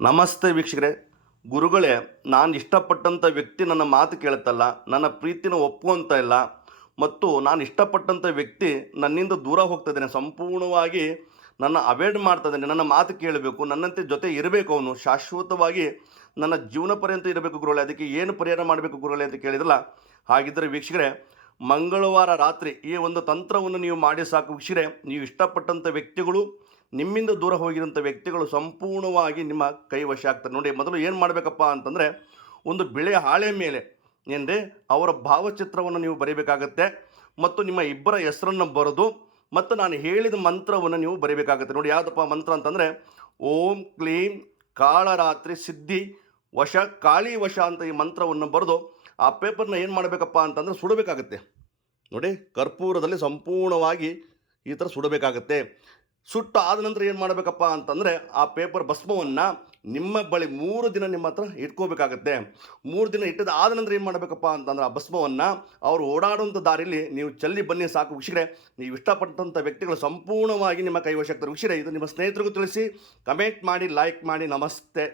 ನಮಸ್ತೆ ವೀಕ್ಷಕರೇ. ಗುರುಗಳೇ, ನಾನು ಇಷ್ಟಪಟ್ಟಂಥ ವ್ಯಕ್ತಿ ನನ್ನ ಮಾತು ಕೇಳುತ್ತಲ್ಲ, ನನ್ನ ಪ್ರೀತಿನ ಒಪ್ಪುವಂತ ಇಲ್ಲ, ಮತ್ತು ನಾನು ಇಷ್ಟಪಟ್ಟಂಥ ವ್ಯಕ್ತಿ ನನ್ನಿಂದ ದೂರ ಹೋಗ್ತಾ ಇದ್ದಾನೆ ಸಂಪೂರ್ಣವಾಗಿ ನನ್ನ ಅವಾಯ್ಡ್ ಮಾಡ್ತಾ ನನ್ನ ಮಾತು ಕೇಳಬೇಕು, ನನ್ನಂತೆ ಜೊತೆ ಇರಬೇಕು ಅವನು, ಶಾಶ್ವತವಾಗಿ ನನ್ನ ಜೀವನ ಪರ್ಯಂತ ಇರಬೇಕು ಗುರುಗಳೇ, ಅದಕ್ಕೆ ಏನು ಪರಿಹಾರ ಮಾಡಬೇಕು ಗುರುಗಳೇ ಅಂತ ಕೇಳಿದ್ರಲ್ಲ ಹಾಗಿದ್ದರೆ ವೀಕ್ಷಕರೇ, ಮಂಗಳವಾರ ರಾತ್ರಿ ಈ ಒಂದು ತಂತ್ರವನ್ನು ನೀವು ಮಾಡಿ ಸಾಕು ವೀಕ್ಷಕರೇ, ನೀವು ಇಷ್ಟಪಟ್ಟಂಥ ವ್ಯಕ್ತಿಗಳು ನಿಮ್ಮಿಂದ ದೂರ ಹೋಗಿರೋಂಥ ವ್ಯಕ್ತಿಗಳು ಸಂಪೂರ್ಣವಾಗಿ ನಿಮ್ಮ ಕೈ ವಶ ಆಗ್ತಾರೆ. ನೋಡಿ, ಮೊದಲು ಏನು ಮಾಡಬೇಕಪ್ಪ ಅಂತಂದರೆ, ಒಂದು ಬಿಳೆ ಹಾಳೆ ಮೇಲೆ ಎಂದೇ ಅವರ ಭಾವಚಿತ್ರವನ್ನು ನೀವು ಬರೀಬೇಕಾಗತ್ತೆ, ಮತ್ತು ನಿಮ್ಮ ಇಬ್ಬರ ಹೆಸರನ್ನು ಬರೆದು, ಮತ್ತು ನಾನು ಹೇಳಿದ ಮಂತ್ರವನ್ನು ನೀವು ಬರೀಬೇಕಾಗತ್ತೆ. ನೋಡಿ, ಯಾವುದಪ್ಪ ಮಂತ್ರ ಅಂತಂದರೆ, ಓಂ ಕ್ಲೀಂ ಕಾಳರಾತ್ರಿ ಸಿದ್ಧಿ ವಶ ಕಾಳಿ ವಶ ಅಂತ ಈ ಮಂತ್ರವನ್ನು ಬರೆದು, ಆ ಪೇಪರ್ನ ಏನು ಮಾಡಬೇಕಪ್ಪ ಅಂತಂದರೆ ಸುಡಬೇಕಾಗತ್ತೆ. ನೋಡಿ, ಕರ್ಪೂರದಲ್ಲಿ ಸಂಪೂರ್ಣವಾಗಿ ಈ ಥರ ಸುಡಬೇಕಾಗತ್ತೆ. ಸುಟ್ಟು ಆದ ನಂತರ ಏನು ಮಾಡಬೇಕಪ್ಪ ಅಂತಂದರೆ ಆ ಪೇಪರ್ ಭಸ್ಮವನ್ನು ನಿಮ್ಮ ಬಳಿ ಮೂರು ದಿನ ನಿಮ್ಮ ಹತ್ರ ಇಟ್ಕೋಬೇಕಾಗತ್ತೆ. ಮೂರು ದಿನ ಇಟ್ಟದ ಆದ ನಂತರ ಏನು ಮಾಡಬೇಕಪ್ಪ ಅಂತಂದ್ರೆ ಆ ಭಸ್ಮವನ್ನು ಅವರು ಓಡಾಡುವಂಥ ದಾರಿಯಲ್ಲಿ ನೀವು ಚಲ್ಲಿ ಬನ್ನಿ ಸಾಕು ವೀಕ್ಷಕರೇ. ನೀವು ಇಷ್ಟಪಟ್ಟಂಥ ವ್ಯಕ್ತಿಗಳು ಸಂಪೂರ್ಣವಾಗಿ ನಿಮ್ಮ ಕೈವಶಕ್ತರು ವೀಕ್ಷಕರೇ ಇದು ನಿಮ್ಮ ಸ್ನೇಹಿತರಿಗೂ ತಿಳಿಸಿ. ಕಮೆಂಟ್ ಮಾಡಿ ಲೈಕ್ ಮಾಡಿ, ನಮಸ್ತೆ.